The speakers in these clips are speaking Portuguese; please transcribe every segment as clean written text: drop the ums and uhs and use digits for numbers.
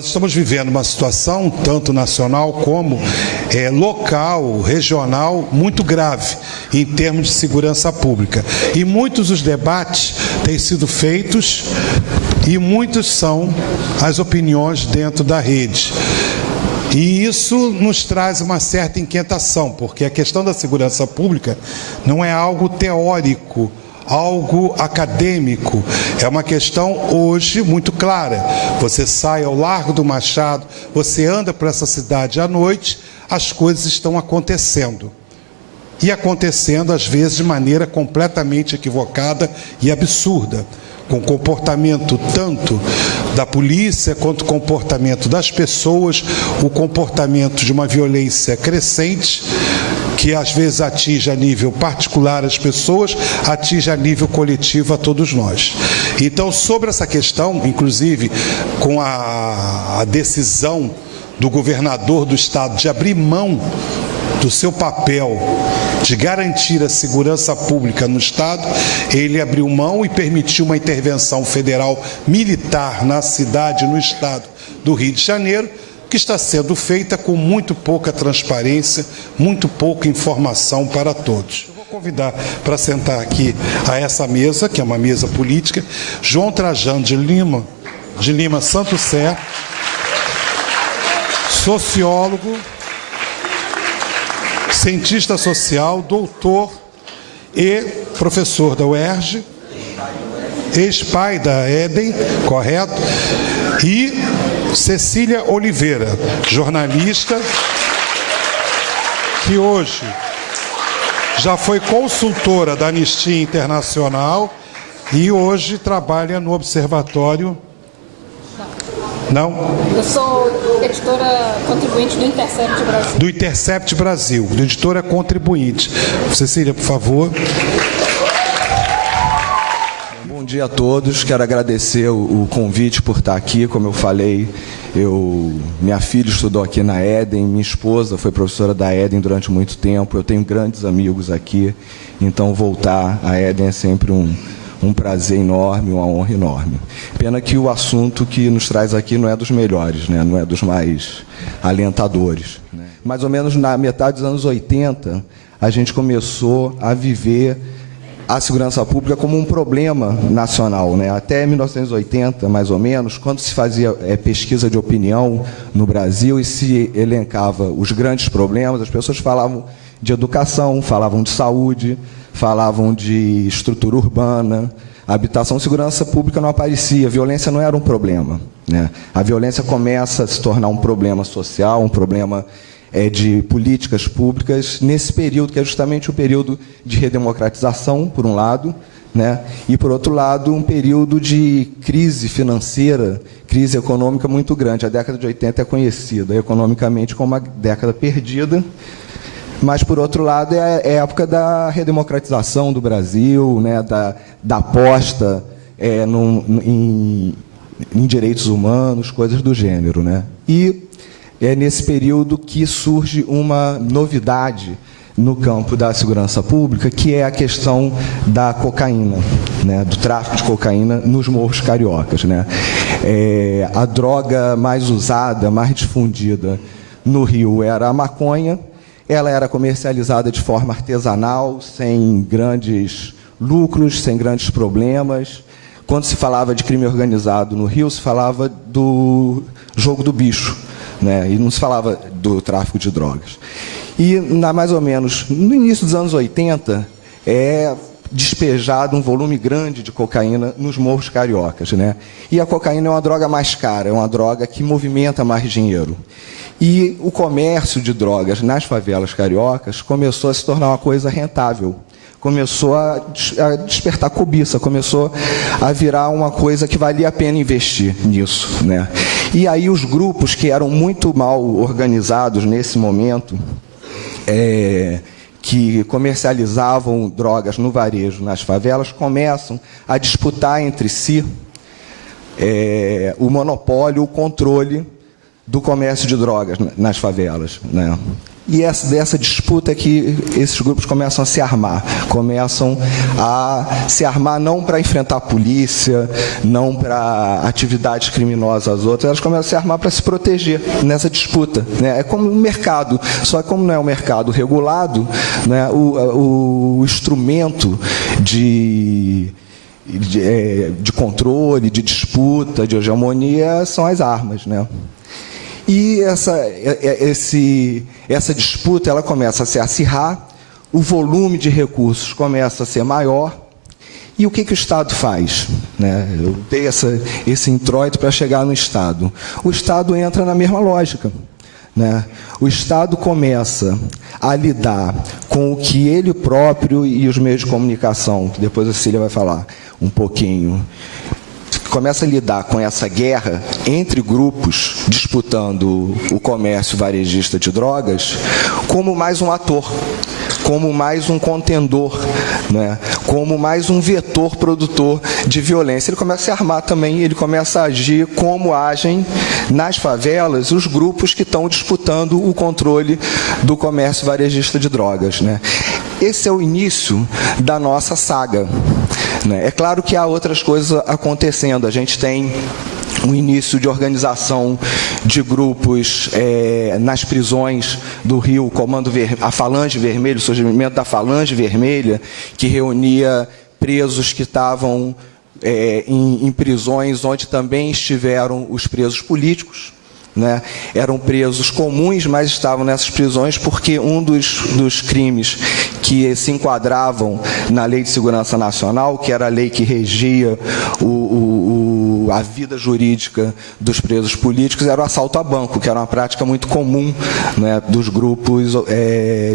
Nós estamos vivendo uma situação, tanto nacional como local, regional, muito grave em termos de segurança pública. E muitos dos debates têm sido feitos e muitos são as opiniões dentro da rede. E isso nos traz uma certa inquietação, porque a questão da segurança pública não é algo teórico, algo acadêmico, é uma questão hoje muito clara. Você sai ao Largo do Machado, você anda por essa cidade à noite, as coisas estão acontecendo. E acontecendo, às vezes, de maneira completamente equivocada e absurda, com comportamento tanto da polícia quanto comportamento das pessoas, o comportamento de uma violência crescente, que às vezes atinge a nível particular as pessoas, atinge a nível coletivo a todos nós. Então, sobre essa questão, inclusive com a decisão do governador do estado de abrir mão do seu papel de garantir a segurança pública no estado, ele abriu mão e permitiu uma intervenção federal militar na cidade, no estado do Rio de Janeiro, que está sendo feita com muito pouca transparência, muito pouca informação para todos. Eu vou convidar para sentar aqui a essa mesa, que é uma mesa política, João Trajano de Lima Santo Sé, sociólogo, cientista social, doutor e professor da UERJ, ex-pai da Éden, correto? E Cecília Oliveira, jornalista, que hoje já foi consultora da Anistia Internacional e hoje trabalha no Observatório. Não? Eu sou editora contribuinte do Intercept Brasil. Do Intercept Brasil, do editora contribuinte. Cecília, por favor. Bom dia a todos. Quero agradecer o convite por estar aqui. Como eu falei, minha filha estudou aqui na Éden, minha esposa foi professora da Éden durante muito tempo. Eu tenho grandes amigos aqui, então voltar à Éden é sempre um prazer enorme, uma honra enorme. Pena que o assunto que nos traz aqui não é dos melhores, né? Não é dos mais alentadores. Mais ou menos na metade dos anos 80, a gente começou a viver a segurança pública como um problema nacional, né? Até 1980, mais ou menos, quando se fazia pesquisa de opinião no Brasil e se elencava os grandes problemas, as pessoas falavam de educação, falavam de saúde, falavam de estrutura urbana, habitação, segurança pública não aparecia, a violência não era um problema, né? A violência começa a se tornar um problema social, um problema de políticas públicas, nesse período, que é justamente o período de redemocratização, por um lado, né? E, por outro lado, um período de crise financeira, crise econômica muito grande. A década de 80 é conhecida economicamente como uma década perdida, mas, por outro lado, é a época da redemocratização do Brasil, né? da aposta em direitos humanos, coisas do gênero, né? E é nesse período que surge uma novidade no campo da segurança pública, que é a questão da cocaína, né, do tráfico de cocaína nos morros cariocas, né? A droga mais usada, mais difundida no Rio era a maconha. Ela era comercializada de forma artesanal, sem grandes lucros, sem grandes problemas. Quando se falava de crime organizado no Rio, se falava do jogo do bicho, né? E não se falava do tráfico de drogas. E, mais ou menos, no início dos anos 80, é despejado um volume grande de cocaína nos morros cariocas, né? E a cocaína é uma droga mais cara, é uma droga que movimenta mais dinheiro. E o comércio de drogas nas favelas cariocas começou a se tornar uma coisa rentável. Começou a despertar cobiça, começou a virar uma coisa que valia a pena investir nisso, né? E aí os grupos que eram muito mal organizados nesse momento, que comercializavam drogas no varejo nas favelas, começam a disputar entre si o monopólio, o controle do comércio de drogas nas favelas, né? E dessa disputa é que esses grupos começam a se armar não para enfrentar a polícia, não para atividades criminosas às outras, elas começam a se armar para se proteger nessa disputa, né? É como um mercado, só que como não é um mercado regulado, né, o instrumento de controle, de disputa, de hegemonia são as armas, né? E essa disputa ela começa a se acirrar, o volume de recursos começa a ser maior. E o que o Estado faz? Né? Eu dei esse introito para chegar no Estado. O Estado entra na mesma lógica. Né? O Estado começa a lidar com o que ele próprio e os meios de comunicação, que depois a Cecília vai falar um pouquinho, começa a lidar com essa guerra entre grupos disputando o comércio varejista de drogas como mais um ator, como mais um contendor, né? Como mais um vetor produtor de violência. Ele começa a se armar também, ele começa a agir como agem nas favelas os grupos que estão disputando o controle do comércio varejista de drogas, né? Esse é o início da nossa saga, né? É claro que há outras coisas acontecendo. A gente tem um início de organização de grupos nas prisões do Rio, a Falange Vermelha, o surgimento da Falange Vermelha, que reunia presos que estavam em prisões onde também estiveram os presos políticos. Né? Eram presos comuns, mas estavam nessas prisões porque um dos crimes que se enquadravam na Lei de Segurança Nacional, que era a lei que regia a vida jurídica dos presos políticos, era o assalto a banco, que era uma prática muito comum, né, dos grupos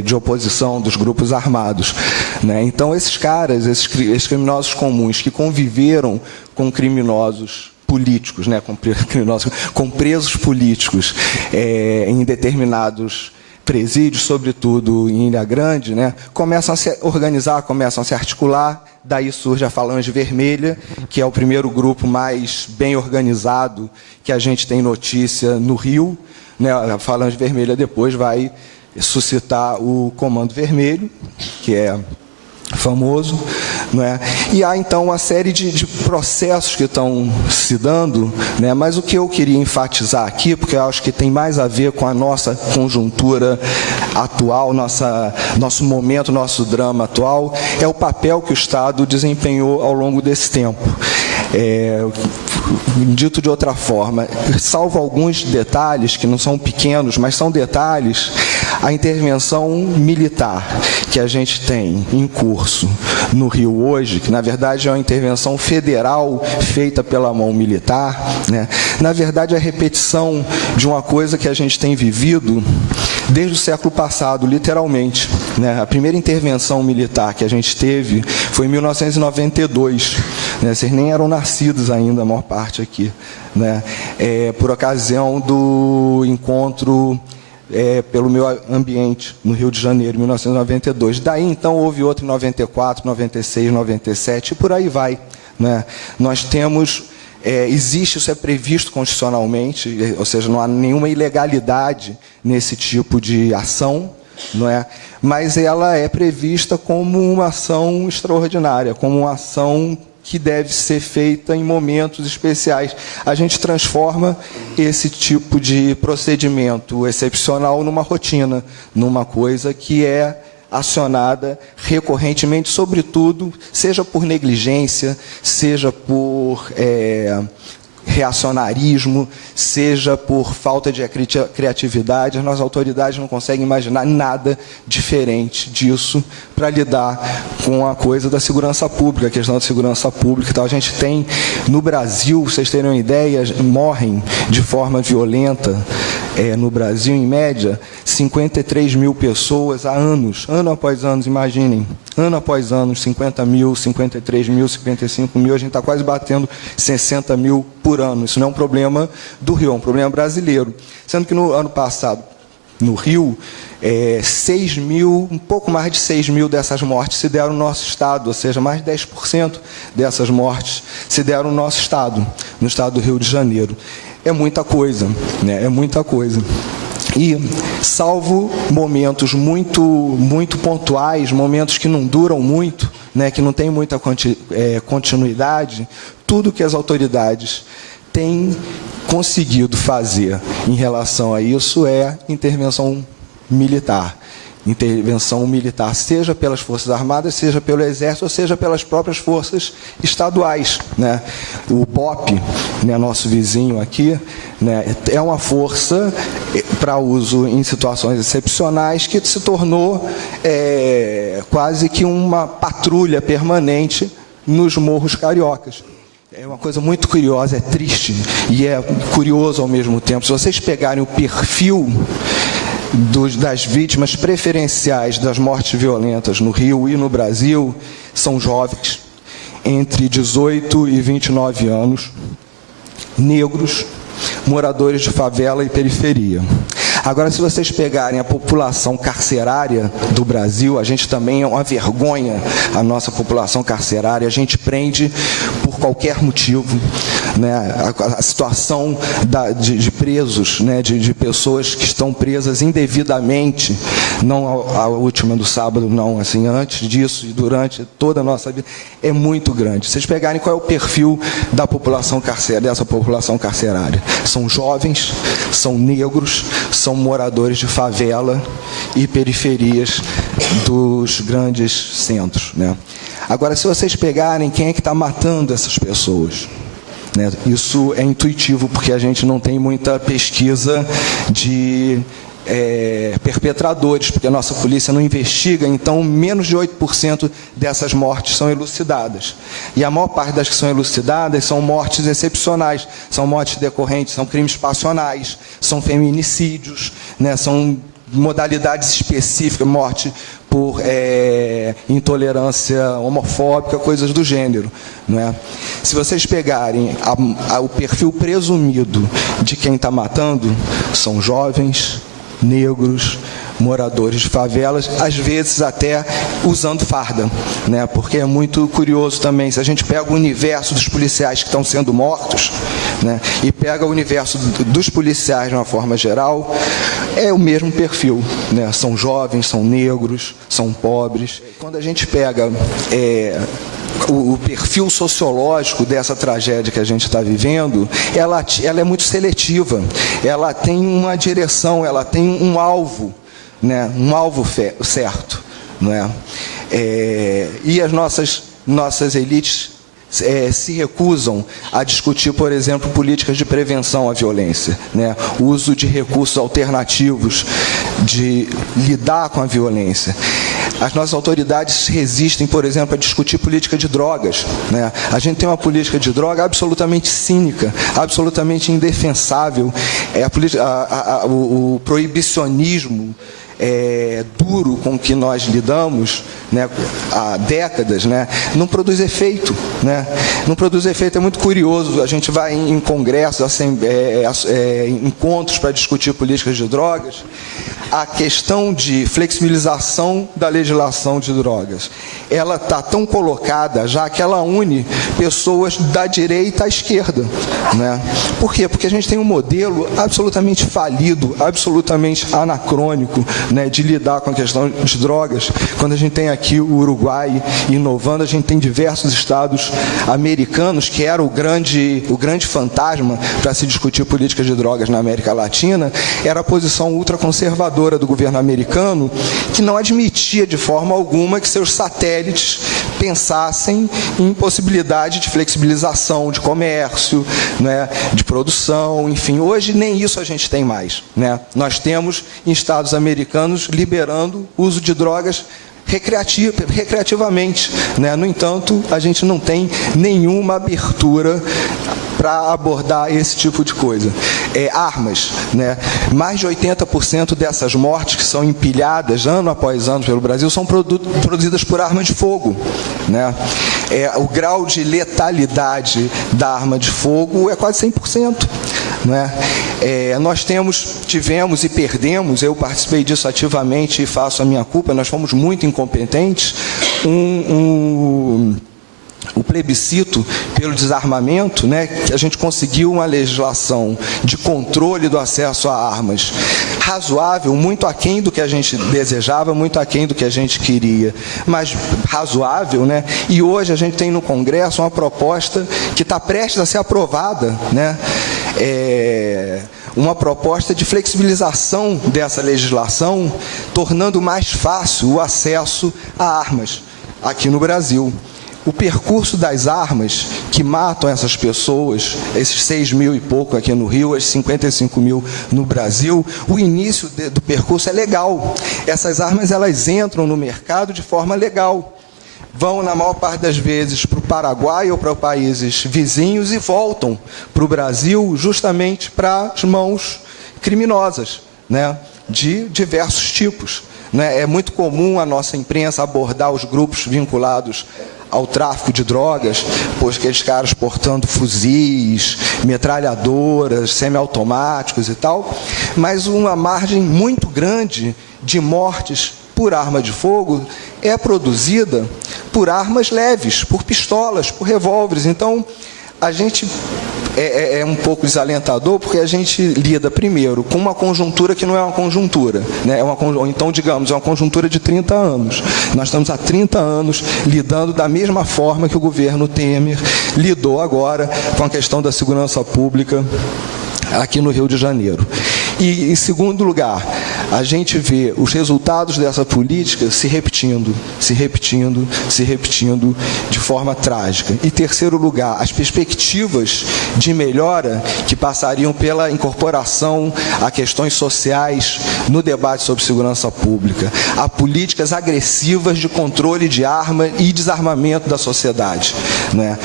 de oposição, dos grupos armados. Né? Então, esses caras, esses criminosos comuns que conviveram com criminosos políticos, né, com presos políticos em determinados presídios, sobretudo em Ilha Grande, né, começam a se organizar, começam a se articular. Daí surge a Falange Vermelha, que é o primeiro grupo mais bem organizado que a gente tem notícia no Rio. Né? A Falange Vermelha depois vai suscitar o Comando Vermelho, que é famoso, não é? E há então uma série de processos que estão se dando, né? Mas o que eu queria enfatizar aqui, porque eu acho que tem mais a ver com a nossa conjuntura atual, nosso momento, nosso drama atual, é o papel que o Estado desempenhou ao longo desse tempo. Dito de outra forma, salvo alguns detalhes que não são pequenos, mas são detalhes, a intervenção militar que a gente tem em curso no Rio hoje, que na verdade é uma intervenção federal feita pela mão militar, né? Na verdade é a repetição de uma coisa que a gente tem vivido desde o século passado, literalmente, né? A primeira intervenção militar que a gente teve foi em 1992, né? Vocês nem eram nascidos ainda, a maior parte aqui, né? Por ocasião do encontro pelo meio ambiente no Rio de Janeiro, em 1992. Daí, então, houve outro em 94, 96, 97, e por aí vai. Né? Nós temos... existe, isso é previsto constitucionalmente, ou seja, não há nenhuma ilegalidade nesse tipo de ação, não é? Mas ela é prevista como uma ação extraordinária, como uma ação que deve ser feita em momentos especiais. A gente transforma esse tipo de procedimento excepcional numa rotina, numa coisa que é acionada recorrentemente, sobretudo, seja por negligência, seja por reacionarismo, seja por falta de criatividade. As nossas autoridades não conseguem imaginar nada diferente disso para lidar com a coisa da segurança pública, a questão da segurança pública. Então, a gente tem, no Brasil, vocês terem uma ideia, morrem de forma violenta, no Brasil, em média, 53 mil pessoas há anos, ano após ano, imaginem, ano após ano, 50 mil, 53 mil, 55 mil, a gente está quase batendo 60 mil por ano. Isso não é um problema do Rio, é um problema brasileiro. Sendo que no ano passado, no Rio, 6 mil, um pouco mais de 6 mil dessas mortes se deram no nosso estado, ou seja, mais de 10% dessas mortes se deram no nosso estado, no estado do Rio de Janeiro. É muita coisa, né? É muita coisa. E, salvo momentos muito pontuais, momentos que não duram muito, né, que não tem muita continuidade, tudo que as autoridades têm conseguido fazer em relação a isso é intervenção militar. Intervenção militar, seja pelas Forças Armadas, seja pelo Exército, ou seja pelas próprias forças estaduais, né? O BOP, né, nosso vizinho aqui, né, é uma força para uso em situações excepcionais que se tornou quase que uma patrulha permanente nos morros cariocas. É uma coisa muito curiosa, é triste e é curioso ao mesmo tempo. Se vocês pegarem o perfil das vítimas preferenciais das mortes violentas no Rio e no Brasil, são jovens, entre 18 e 29 anos, negros, moradores de favela e periferia. Agora, se vocês pegarem a população carcerária do Brasil, a gente também é uma vergonha, a nossa população carcerária, a gente prende por qualquer motivo, né? A situação de presos, né? de pessoas que estão presas indevidamente, não a última do sábado, não, assim, antes disso e durante toda a nossa vida, é muito grande. Se vocês pegarem qual é o perfil da população carcerária, dessa população carcerária, são jovens, são negros, são moradores de favela e periferias dos grandes centros, né? Agora, se vocês pegarem quem é que está matando essas pessoas, né? Isso é intuitivo, porque a gente não tem muita pesquisa de perpetradores, porque a nossa polícia não investiga, então menos de 8% dessas mortes são elucidadas. E a maior parte das que são elucidadas são mortes excepcionais, são mortes decorrentes, são crimes passionais, são feminicídios, né, são modalidades específicas, morte por intolerância homofóbica, coisas do gênero, não é? Se vocês pegarem o perfil presumido de quem está matando, são jovens, negros, moradores de favelas, às vezes até usando farda, né? Porque é muito curioso também, se a gente pega o universo dos policiais que estão sendo mortos, né, e pega o universo dos policiais de uma forma geral, é o mesmo perfil, né? São jovens, são negros, são pobres. Quando a gente pega o perfil sociológico dessa tragédia que a gente está vivendo, ela é muito seletiva, ela tem uma direção, ela tem um alvo, né? Um alvo certo, não é? E as nossas elites se recusam a discutir, por exemplo, políticas de prevenção à violência, né? O uso de recursos alternativos de lidar com a violência. As nossas autoridades resistem, por exemplo, a discutir política de drogas, né? A gente tem uma política de droga absolutamente cínica, absolutamente indefensável. O proibicionismo duro com que nós lidamos, né, há décadas, né, não produz efeito, né? Não produz efeito. É muito curioso, a gente vai em congressos, encontros para discutir políticas de drogas, a questão de flexibilização da legislação de drogas, ela está tão colocada já que ela une pessoas da direita à esquerda, né? Por quê? Porque a gente tem um modelo absolutamente falido, absolutamente anacrônico, né, de lidar com a questão de drogas. Quando a gente tem aqui o Uruguai inovando, a gente tem diversos estados americanos, que era o grande fantasma para se discutir políticas de drogas na América Latina, era a posição ultraconservadora do governo americano, que não admitia de forma alguma que seus satélites pensassem em possibilidade de flexibilização de comércio, né, de produção, enfim. Hoje nem isso a gente tem mais, né? Nós temos em estados americanos liberando o uso de drogas recreativamente, né? No entanto, a gente não tem nenhuma abertura para abordar esse tipo de coisa. Armas, né? Mais de 80% dessas mortes que são empilhadas ano após ano pelo Brasil são produzidas por armas de fogo, né? O grau de letalidade da arma de fogo é quase 100%, né? Nós tivemos e perdemos, eu participei disso ativamente e faço a minha culpa, nós fomos muito incompetentes, o plebiscito pelo desarmamento, né, que a gente conseguiu uma legislação de controle do acesso a armas razoável, muito aquém do que a gente desejava, muito aquém do que a gente queria, mas razoável, né? E hoje a gente tem no Congresso uma proposta que está prestes a ser aprovada, né? Uma proposta de flexibilização dessa legislação, tornando mais fácil o acesso a armas aqui no Brasil. O percurso das armas que matam essas pessoas, esses 6 mil e pouco aqui no Rio, as 55 mil no Brasil, o início do percurso é legal. Essas armas, elas entram no mercado de forma legal. Vão, na maior parte das vezes, para o Paraguai ou para países vizinhos e voltam para o Brasil justamente para as mãos criminosas, né, de diversos tipos. Né? É muito comum a nossa imprensa abordar os grupos vinculados ao tráfico de drogas, pois aqueles caras portando fuzis, metralhadoras, semiautomáticos e tal, mas uma margem muito grande de mortes por arma de fogo é produzida por armas leves, por pistolas, por revólveres. Então, a gente é um pouco desalentador, porque a gente lida, primeiro, com uma conjuntura que não é uma conjuntura, né? Então, digamos, é uma conjuntura de 30 anos. Nós estamos há 30 anos lidando da mesma forma que o governo Temer lidou agora com a questão da segurança pública aqui no Rio de Janeiro. E, em segundo lugar, a gente vê os resultados dessa política se repetindo de forma trágica. E, em terceiro lugar, as perspectivas de melhora que passariam pela incorporação a questões sociais no debate sobre segurança pública, a políticas agressivas de controle de arma e desarmamento da sociedade. Né?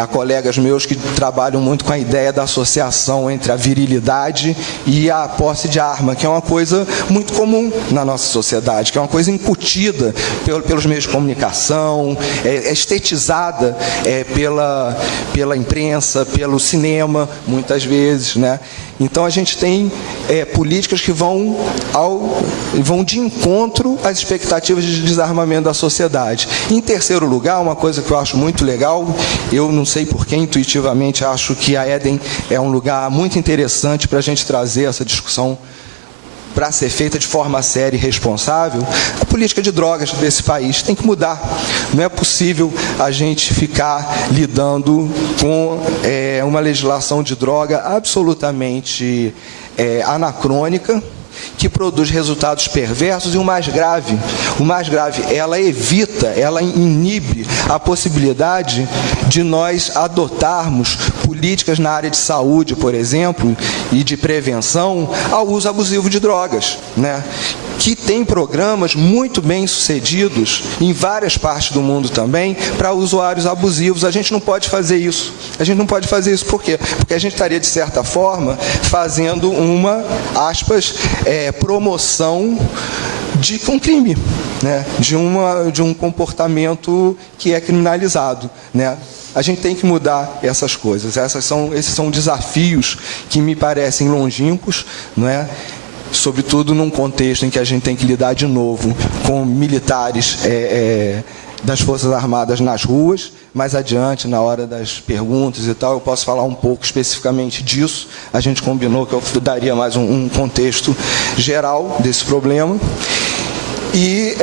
Há colegas meus que trabalham muito com a ideia da associação entre a virilidade e a posse de arma, que é uma coisa muito comum na nossa sociedade, que é uma coisa incutida pelos meios de comunicação, estetizada pela imprensa, pelo cinema, muitas vezes, né? Então, a gente tem políticas que vão de encontro às expectativas de desarmamento da sociedade. Em terceiro lugar, uma coisa que eu acho muito legal, eu não sei por que intuitivamente acho que a Eden é um lugar muito interessante para a gente trazer essa discussão para ser feita de forma séria e responsável. A política de drogas desse país tem que mudar. Não é possível a gente ficar lidando com uma legislação de droga absolutamente anacrônica, que produz resultados perversos, e o mais grave, ela evita, ela inibe a possibilidade de nós adotarmos políticas na área de saúde, por exemplo, e de prevenção ao uso abusivo de drogas, né? Que tem programas muito bem sucedidos em várias partes do mundo também para usuários abusivos. A gente não pode fazer isso. Por quê? Porque a gente estaria, de certa forma, fazendo uma, aspas, promoção de um crime, né? de um comportamento que é criminalizado, né? A gente tem que mudar essas coisas. Esses são desafios que me parecem longínquos, não é? Sobretudo num contexto em que a gente tem que lidar de novo com militares das Forças Armadas nas ruas. Mais adiante, na hora das perguntas e tal, eu posso falar um pouco especificamente disso. A gente combinou que eu daria mais um contexto geral desse problema. E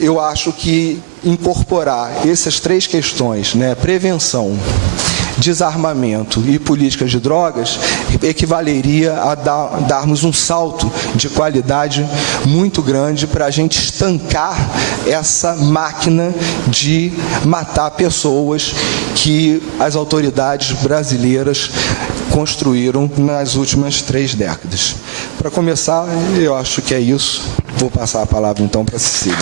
eu acho que incorporar essas três questões, né, prevenção, desarmamento e políticas de drogas, equivaleria a darmos um salto de qualidade muito grande para a gente estancar essa máquina de matar pessoas que as autoridades brasileiras construíram nas últimas 3 décadas. Para começar, eu acho que é isso. Vou passar a palavra então para a Cecília.